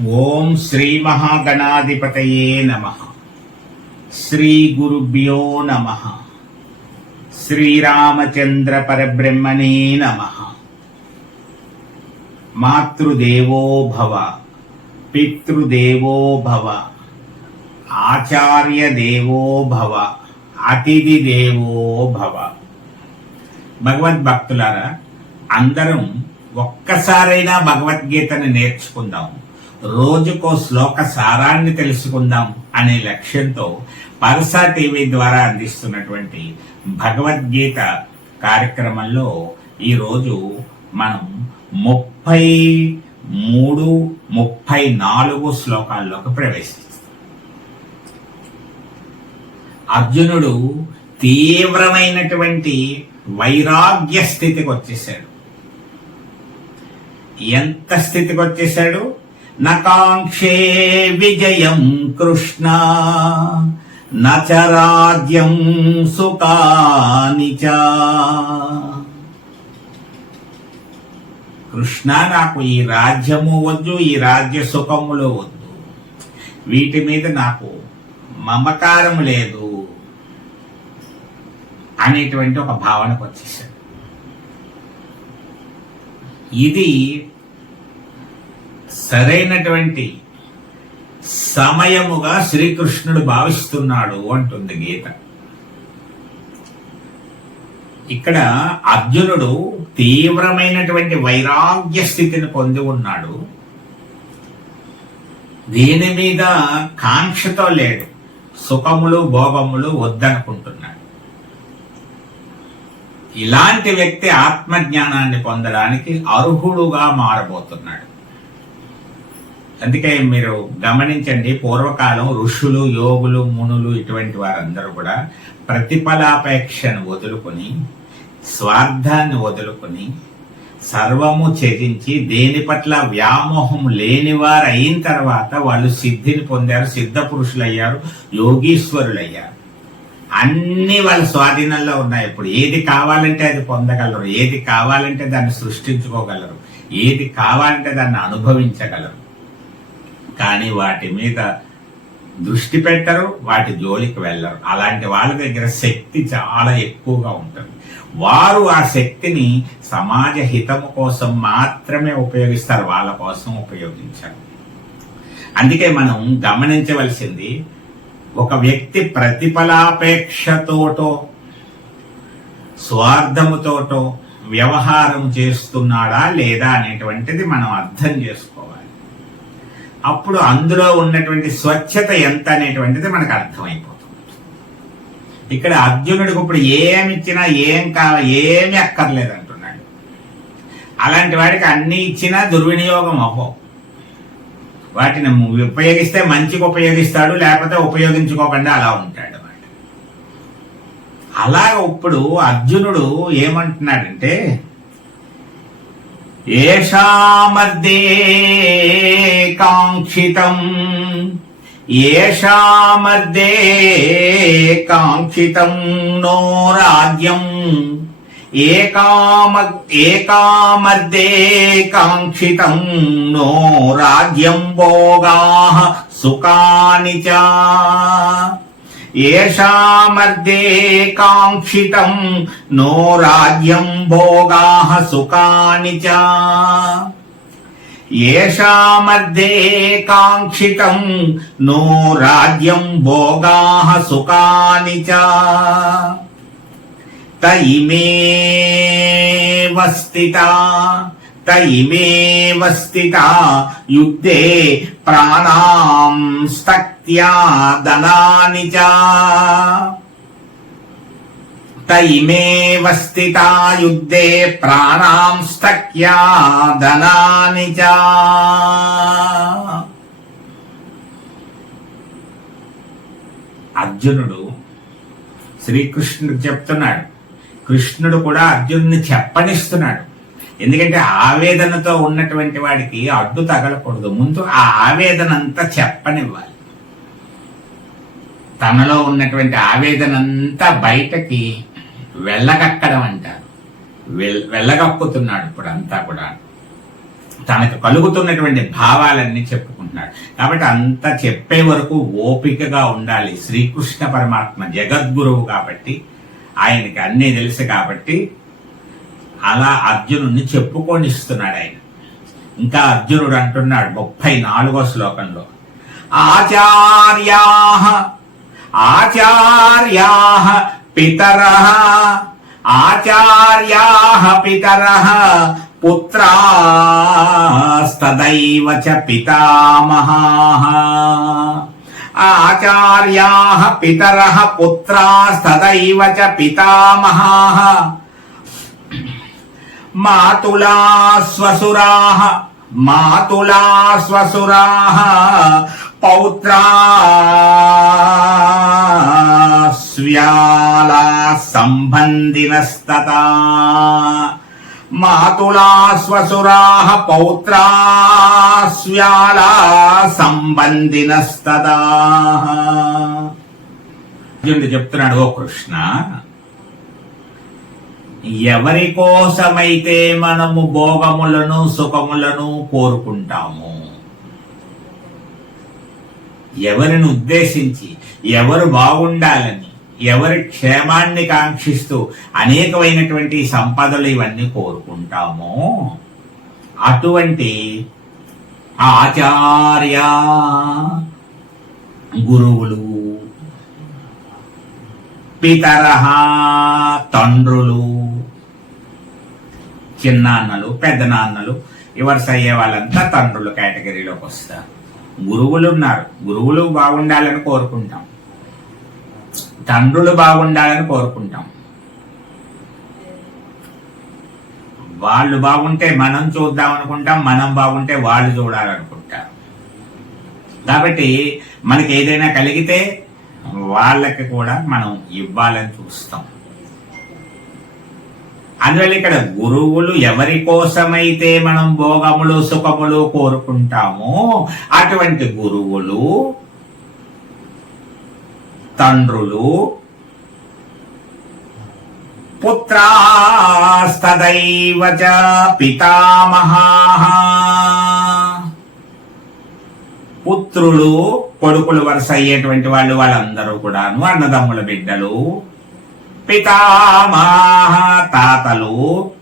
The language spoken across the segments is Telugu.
ఓం శ్రీ మహాగణాధిపతయే నమ. శ్రీ గురుభ్యో నమ. శ్రీరామచంద్ర పరబ్రహ్మణే నమ. మాతృదేవో భవ పితృదేవో భవ ఆచార్య దేవో భవ అతిథి దేవో భవ భగవద్భక్తులారా అందరం ఒక్కసారైనా భగవద్గీతను నేర్చుకుందాం. రోజుకో శ్లోక సారాన్ని తెలుసుకుందాం అనే లక్ష్యంతో పరసా టీవీ ద్వారా అందిస్తున్నటువంటి భగవద్గీత కార్యక్రమంలో ఈరోజు మనం ముప్పై మూడు ముప్పై నాలుగు శ్లోకాల్లోకి ప్రవేశిస్తాం. అర్జునుడు తీవ్రమైనటువంటి వైరాగ్య స్థితికి వచ్చేసాడు ఎంత స్థితికి వచ్చేసాడు నకాంక్షే విజయం కృష్ణ నచ రాజ్యం సుఖాని చ. కృష్ణ నాకు ఈ రాజ్యము వద్దు ఈ రాజ్య సుఖములు వద్దు వీటి మీద నాకు మమకారం లేదు అనేటువంటి ఒక భావనకు వచ్చేసాడు ఇది సరైనటువంటి సమయముగా శ్రీకృష్ణుడు భావిస్తున్నాడు అంటుంది గీత. ఇక్కడ అర్జునుడు తీవ్రమైనటువంటి వైరాగ్య స్థితిని పొంది ఉన్నాడు. దేని మీద కాంక్షతో లేడు. సుఖములు భోగములు వద్దనుకుంటున్నాడు. ఇలాంటి వ్యక్తి ఆత్మజ్ఞానాన్ని పొందడానికి అర్హుడుగా మారబోతున్నాడు. అందుకే మీరు గమనించండి పూర్వకాలం ఋషులు యోగులు మునులు ఇటువంటి వారందరూ కూడా ప్రతిఫలాపేక్షను వదులుకొని స్వార్థాన్ని వదులుకొని సర్వము త్యజించి దేని పట్ల వ్యామోహం లేనివారు అయిన తర్వాత వాళ్ళు సిద్ధిని పొందారు సిద్ధ పురుషులు అయ్యారు యోగీశ్వరులు అయ్యారు వాళ్ళ స్వాధీనంలో ఉన్నాయి. ఇప్పుడు ఏది కావాలంటే అది పొందగలరు ఏది కావాలంటే దాన్ని సృష్టించుకోగలరు ఏది కావాలంటే దాన్ని అనుభవించగలరు. కానీ వాటి మీద దృష్టి పెట్టరు వాటి జోలికి వెళ్ళరు. అలాంటి వాళ్ళ దగ్గర శక్తి చాలా ఎక్కువగా ఉంటుంది. వారు ఆ శక్తిని సమాజ హితము కోసం మాత్రమే ఉపయోగిస్తారు వాళ్ళ కోసం ఉపయోగించారు. అందుకే మనం గమనించవలసింది ఒక వ్యక్తి ప్రతిఫలాపేక్షతోటో స్వార్థముతోటో వ్యవహారం చేస్తున్నాడా లేదా అనేటువంటిది మనం అర్థం చేసుకోవాలి. అప్పుడు అందులో ఉన్నటువంటి స్వచ్ఛత ఎంత అనేటువంటిది మనకు అర్థమైపోతుంది. ఇక్కడ అర్జునుడికి ఇప్పుడు ఏమి ఇచ్చినా ఏం కావ ఏమి అక్కర్లేదు అంటున్నాడు అలాంటి వాడికి అన్ని ఇచ్చినా దుర్వినియోగం అవ్వవు. వాటిని ఉపయోగిస్తే మంచికి ఉపయోగిస్తాడు లేకపోతే ఉపయోగించుకోకుండా అలా ఉంటాడు అన్నమాట అలాగ ఇప్పుడు అర్జునుడు ఏమంటున్నాడంటే ఏషామర్దే కాంక్షితం ఏషామర్దే కాంక్షితం నో రాజ్యం ఏకామ ఏకామర్దే కాంక్షితం నో రాజ్యం భోగా సుఖాని చ ఏషామర్దే కాంక్షితం నో రాజ్యం భోగా సుఖాని చ ఏషామర్దే కాంక్షితం నో రాజ్యం భోగా సుఖాని చ తయిమేవ స్థితా తయిమేవ స్థితా యుద్ధే ప్రాణాం స్తక్త్యా దనాని చ తయిమేవ స్థితా యుద్ధే చ అర్జునుడు శ్రీకృష్ణుడు చెప్తున్నాడు. కృష్ణుడు కూడా అర్జునుడిని చెప్పనిస్తున్నాడు. ఎందుకంటే ఆవేదనతో ఉన్నటువంటి వాడికి అడ్డు తగలకూడదు. ముందు ఆ ఆవేదన అంతా చెప్పనివ్వాలి. తనలో ఉన్నటువంటి ఆవేదనంతా బయటకి వెళ్ళగక్కడం అంటారు వెల్- వెళ్ళగక్కుతున్నాడు ఇప్పుడు అంతా కూడా. తనకు కలుగుతున్నటువంటి భావాలన్నీ చెప్పుకుంటున్నాడు. కాబట్టి అంత చెప్పే వరకు ఓపికగా ఉండాలి. శ్రీకృష్ణ పరమాత్మ జగద్గురువు కాబట్టి ఆయనకి అన్నీ తెలుసు కాబట్టి అలా అర్జునుడిని చెప్పుకొనిస్తున్నాడు ఆయన. ఇంకా అర్జునుడు అంటున్నాడు ముప్పై నాలుగో శ్లోకంలో ఆచార్యా ఆచార్యా పితరః ఆచార్యాః పితరః పుత్రాస్తదైవ చ పితామహాః. ఆచార్యాః పితరః పుత్రాస్తదైవ చ పితామహా. మాతులా స్వసురా మాతులా స్వసురా పౌత్రా స్వ్యాలా మాతులా స్వసురా పౌత్రా స్వ్యాలా సంబంధినస్తదా అర్జునుడు చెప్తున్నాడు ఓ కృష్ణ? ఎవరి కోసమైతే మనము భోగములను సుఖములను కోరుకుంటాము ఎవరిని ఉద్దేశించి ఎవరు బాగుండాలని ఎవరి క్షేమాన్ని కాంక్షిస్తూ అనేకమైనటువంటి సంపదలు ఇవన్నీ కోరుకుంటామో? అటువంటి ఆచార్య గురువులు పితరహ తండ్రులు చిన్నాన్నలు పెద్దనాన్నలు ఇవర్స్ అయ్యే వాళ్ళంతా తండ్రులు కేటగిరీలోకి వస్తారు. గురువులు ఉన్నారు. గురువులు బాగుండాలని కోరుకుంటాం. తండ్రులు బాగుండాలని కోరుకుంటాం. వాళ్ళు బాగుంటే మనం చూద్దాం అనుకుంటాం మనం బాగుంటే వాళ్ళు చూడాలనుకుంటారు. కాబట్టి మనకి ఏదైనా కలిగితే వాళ్ళకి కూడా మనం ఇవ్వాలని చూస్తాం. అందువల్ల ఇక్కడ గురువులు ఎవరి కోసమైతే మనం భోగములు సుఖములు కోరుకుంటామో అటువంటి గురువులు తండ్రులు పుత్రాస్తదైవ చ పితామహా. పుత్రులు కొడుకులు వరుస అయ్యేటువంటి వాళ్ళు వాళ్ళందరూ కూడాను అన్నదమ్ముల బిడ్డలు. పితామహ తాతలు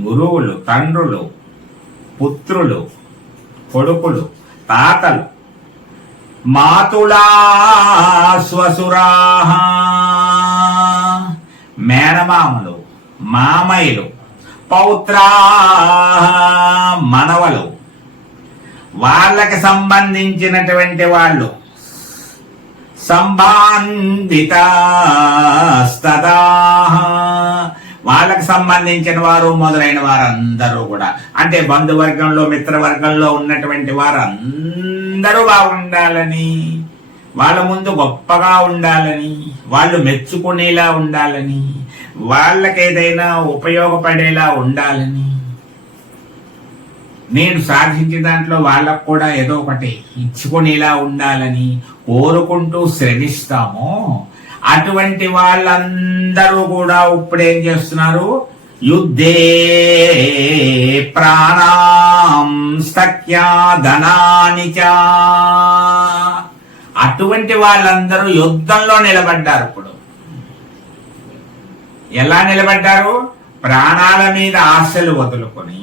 గురువులు తండ్రులు పుత్రులు కొడుకులు తాతలు. మాతులా స్వసురాహ మేనమామలు మామయ్యలు పౌత్రా మనవలు. వాళ్ళకి సంబంధించినటువంటి వాళ్ళు సంబంధిత వాళ్ళకి సంబంధించిన వారు మొదలైన వారందరూ కూడా. అంటే బంధువర్గంలో మిత్రవర్గంలో ఉన్నటువంటి వారు అందరూ బాగుండాలని వాళ్ళ ముందు గొప్పగా ఉండాలని వాళ్ళు మెచ్చుకునేలా ఉండాలని వాళ్ళకి ఏదైనా ఉపయోగపడేలా ఉండాలని నేను సాధించిన దాంట్లో వాళ్ళకు కూడా ఏదో ఒకటి ఇచ్చుకునేలా ఉండాలని కోరుకుంటూ శ్రమిస్తామో అటువంటి వాళ్ళందరూ కూడా ఇప్పుడు ఏం చేస్తున్నారు? యుద్ధే ప్రాణాం స్తక్యా ధనాని అటువంటి వాళ్ళందరూ యుద్ధంలో నిలబడ్డారు ఇప్పుడు. ఎలా నిలబడ్డారు? ప్రాణాల మీద ఆశలు వదులుకొని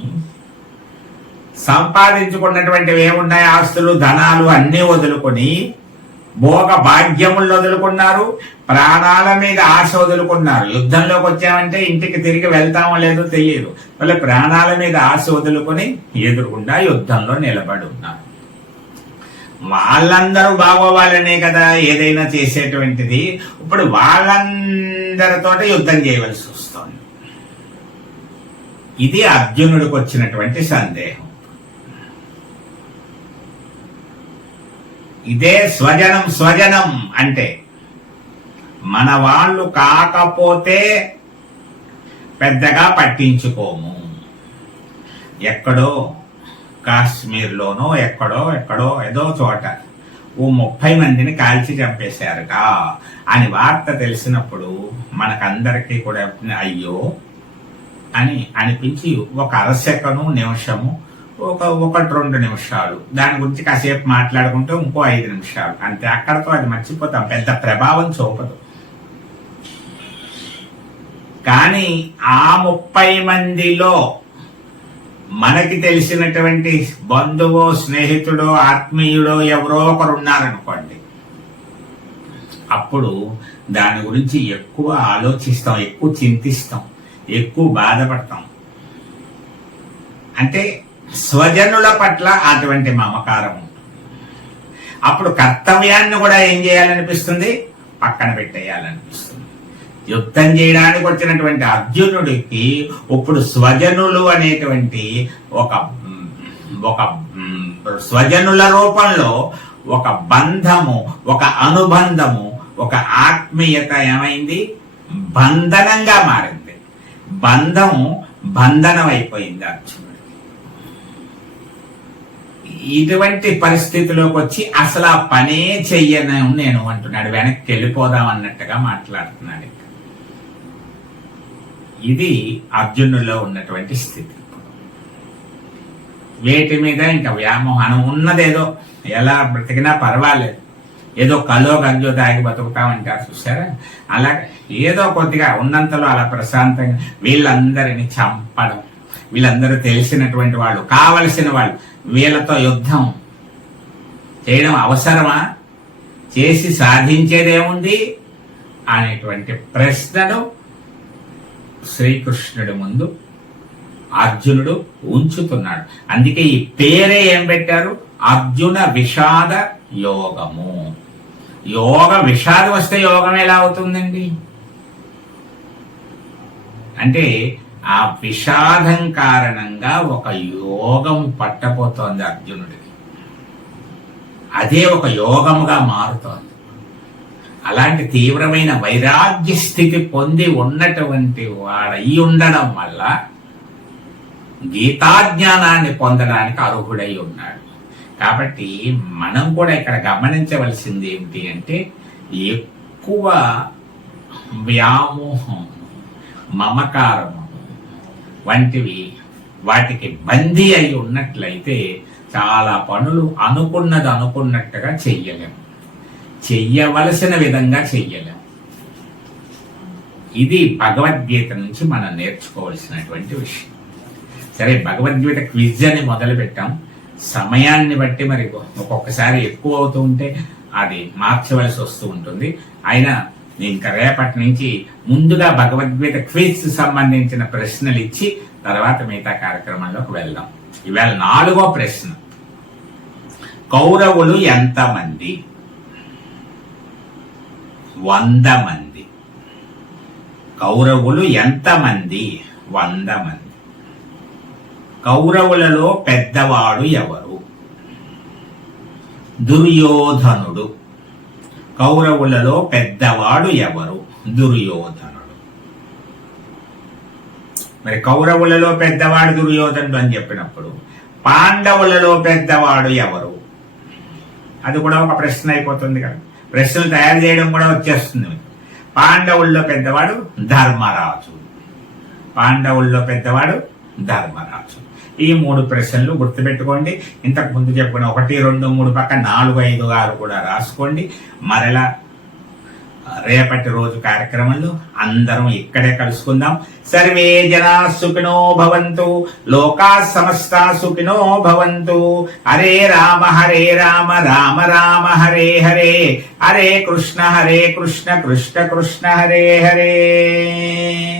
సంపాదించుకున్నటువంటివి ఏమున్నాయి? ఆస్తులు ధనాలు అన్నీ వదులుకొని భోగ భాగ్యములు వదులుకున్నారు ప్రాణాల మీద ఆశ వదులుకున్నారు. యుద్ధంలోకి వచ్చామంటే ఇంటికి తిరిగి వెళ్తామో లేదో తెలియదు. మళ్ళీ ప్రాణాల మీద ఆశ వదులుకొని ఎదురుకుండా యుద్ధంలో నిలబడి ఉన్నారు వాళ్ళందరూ బాగోవాలనే కదా ఏదైనా చేసేటువంటిది. ఇప్పుడు వాళ్ళందరితో యుద్ధం చేయవలసి వస్తుంది. ఇది అర్జునుడికి వచ్చినటువంటి సందేహం. ఇదే స్వజనం స్వజనం అంటే మన వాళ్ళు కాకపోతే పెద్దగా పట్టించుకోము. ఎక్కడో కాశ్మీర్లోనో ఎక్కడో ఎక్కడో ఏదో చోట ఓ ముప్పై మందిని కాల్చి చంపేశారట అని వార్త తెలిసినప్పుడు మనకందరికీ కూడా అయ్యో అని అనిపించి ఒక అరసెకను నిమిషము ఒక ఒకటి రెండు నిమిషాలు. దాని గురించి కాసేపు మాట్లాడుకుంటే ఇంకో ఐదు నిమిషాలు. అంతే. అక్కడతో అది మర్చిపోతాం. పెద్ద ప్రభావం చూపదు. కానీ ఆ ముప్పై మందిలో మనకి తెలిసినటువంటి బంధువో స్నేహితుడో ఆత్మీయుడో ఎవరో ఒకరు ఉన్నారనుకోండి అప్పుడు దాని గురించి ఎక్కువ ఆలోచిస్తాం ఎక్కువ చింతిస్తాం ఎక్కువ బాధపడతాం. అంటే స్వజనుల పట్ల అటువంటి మమకారం ఉంటుంది. అప్పుడు కర్తవ్యాన్ని కూడా ఏం చేయాలనిపిస్తుంది? పక్కన పెట్టేయాలనిపిస్తుంది. యుద్ధం చేయడానికి వచ్చినటువంటి అర్జునుడికి ఇప్పుడు స్వజనులు అనేటువంటి ఒక ఒక స్వజనుల రూపంలో ఒక బంధము ఒక అనుబంధము ఒక ఆత్మీయత ఏమైంది? బంధనంగా మారింది. బంధము బంధనం అయిపోయింది అర్జునుడు. ఇటువంటి పరిస్థితిలోకి వచ్చి అసలు ఆ పనే చెయ్యను నేను అంటున్నాడు. వెనక్కి వెళ్ళిపోదాం అన్నట్టుగా మాట్లాడుతున్నాడు ఇది అర్జునుల్లో ఉన్నటువంటి స్థితి. వేటి మీద ఇంకా వ్యామోహనం ఉన్నదేదో ఎలా బ్రతికినా పర్వాలేదు. ఏదో కలో గంజో తాగి బతుకుతామంటారు చూసారా అలా ఏదో కొద్దిగా ఉన్నంతలో అలా ప్రశాంతంగా వీళ్ళందరిని చంపడం వీళ్ళందరూ తెలిసినటువంటి వాళ్ళు కావలసిన వాళ్ళు వీళ్ళతో యుద్ధం చేయడం అవసరమా? చేసి సాధించేదేముంది? అనేటువంటి ప్రశ్నను శ్రీకృష్ణుడి ముందు అర్జునుడు ఉంచుతున్నాడు. అందుకే ఈ పేరే ఏం పెట్టారు? అర్జున విషాద యోగము. యోగ విషాదం వస్తే యోగం ఎలా అవుతుందండి? అంటే ఆ విషాదం కారణంగా ఒక యోగం పట్టబోతోంది అర్జునుడికి అదే ఒక యోగముగా మారుతోంది. అలాంటి తీవ్రమైన వైరాగ్య స్థితి పొంది ఉన్నటువంటి వాడయి ఉండడం వల్ల గీతాజ్ఞానాన్ని పొందడానికి అర్హుడై ఉన్నాడు. కాబట్టి మనం కూడా ఇక్కడ గమనించవలసింది ఏమిటి అంటే ఎక్కువ వ్యామోహం మమకారము వంటివి వాటికి బందీ అయి ఉన్నట్లయితే చాలా పనులు అనుకున్నది అనుకున్నట్టుగా చెయ్యలేము చెయ్యవలసిన విధంగా చెయ్యలేము ఇది భగవద్గీత నుంచి మనం నేర్చుకోవలసినటువంటి విషయం. సరే భగవద్గీత క్విజ్ అని మొదలు పెట్టాం సమయాన్ని బట్టి మరి ఒక్కొక్కసారి ఎక్కువ అవుతూ ఉంటే అది మార్చవలసి వస్తూ ఉంటుంది. అయినా ఇంకా రేపటి నుంచి ముందుగా భగవద్గీత క్విజ్ సంబంధించిన ప్రశ్నలు ఇచ్చి తర్వాత మిగతా కార్యక్రమంలోకి వెళ్దాం. ఇవాళ నాలుగో ప్రశ్న. కౌరవులు ఎంతమంది? వంద మంది కౌరవులు ఎంతమంది? వంద మంది కౌరవులలో పెద్దవాడు ఎవరు? దుర్యోధనుడు. కౌరవులలో పెద్దవాడు ఎవరు దుర్యోధనుడు మరి కౌరవులలో పెద్దవాడు దుర్యోధనుడు అని చెప్పినప్పుడు పాండవులలో పెద్దవాడు ఎవరు? అది కూడా ఒక ప్రశ్న అయిపోతుంది కదా. ప్రశ్నలు తయారు చేయడం కూడా వచ్చేస్తుంది. పాండవుల్లో పెద్దవాడు ధర్మరాజు. పాండవుల్లో పెద్దవాడు ధర్మరాజు. ఈ మూడు ప్రశ్నలు గుర్తుపెట్టుకోండి. ఇంతకు ముందు చెప్పుకున్న ఒకటి రెండు మూడు పక్క నాలుగు ఐదు ఆరు కూడా రాసుకోండి. మరలా రేపటి రోజు కార్యక్రమంలో అందరం ఇక్కడే కలుసుకుందాం. సర్వే జనా సుఖినో భవంతు. లోకా సమస్త సుఖినో భవంతు. హరే రామ హరే రామ రామ రామ హరే హరే. హరే కృష్ణ హరే కృష్ణ కృష్ణ కృష్ణ హరే హరే.